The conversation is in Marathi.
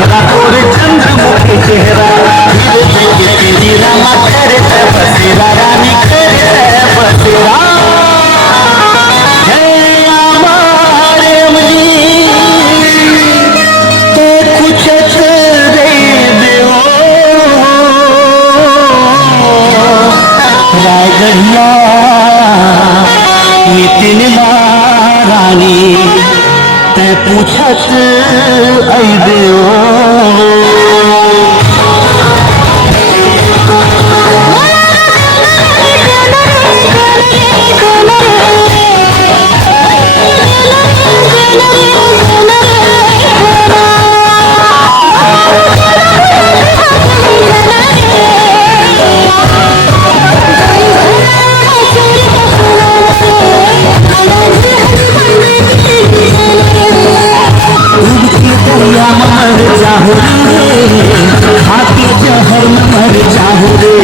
चेहरा और चंद्रमुखी चेहरा तेरी रामा करे बसेरा रानी करे बसेरा रायगढ़िया नितिन रानी ते पूछत आई देओ मर जाहू रे, आके जहर में मर जाहू रे।